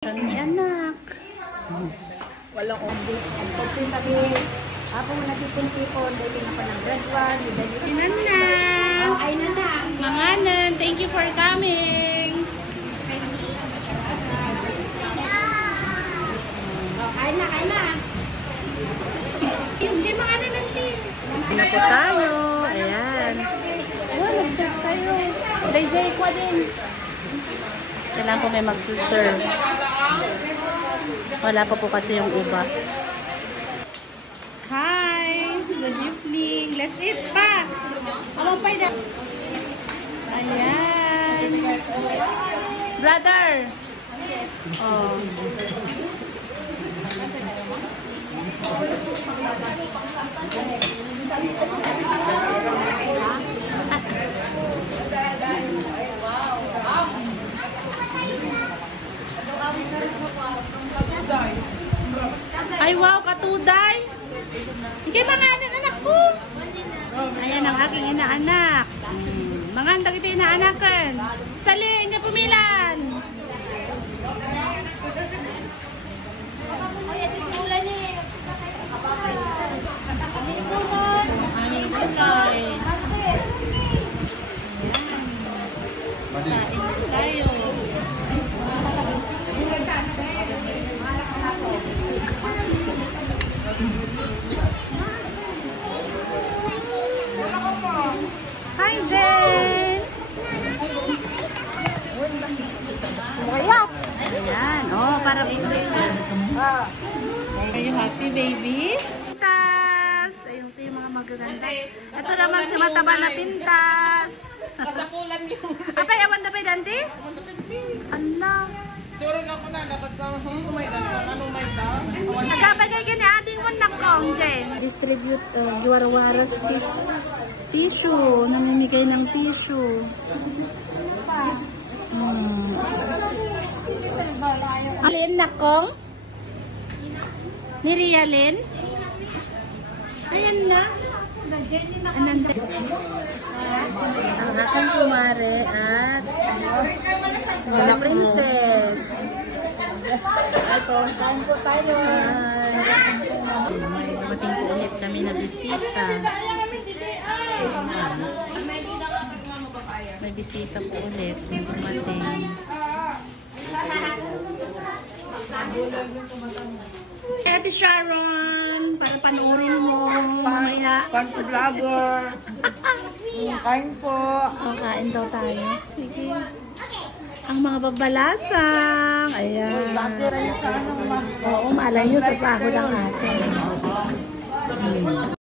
Ni anak. Walang ombis. Ang pagsin kami, ako nagtitipon, dahil na pa ng grade 1, Inanak. ay nanak. Manganan, thank you for coming. Kain na. Hindi manganan natin. Na po tayo. Ayan. Oh, nag-serve tayo. Dayjay ko din. Kailangan po may magsuserve. Wala pa po kasi yung iba. Hi! Good evening. Let's eat pa! Amang pay na. Ayan. Brother! Oh. Ay wow, katuday. Ikay manganan anak ko. Ayan ang aking inaanak. Mangandang ito inaanakan. Sali, nga pumilan. Aming kulay. Kain tayo. Hi, Jen! Maya! Ayan. Oh, para Are you happy, baby? Pintas! Ayun ito yung mga magaganda. Ito naman si mataba na pintas. Kasapulan yun. Apay, awan na pa, Dante? Ano? Sure na ko na, dapat sa may dalawa. Ano may daw? Nagkabagay ka ni ading mo nakong, Jen. Distribute Giwarawaras tissue. Namimigay ng tissue. Alin nakong? Ni Rialin? Ayan na. Ananda. Ang aking kumare at si Princess. Ay, kain po tayo. Dumating po ulit kami na bisita. May bisita po ulit. Dumating. Hey, Ate Sharon, para panoorin mo mamaya. Vlogger. Kain po. Oh, kain daw tayo. Sige. Ang mga babalasang. Ayan. Oo, malay nyo sa sahod ang atin.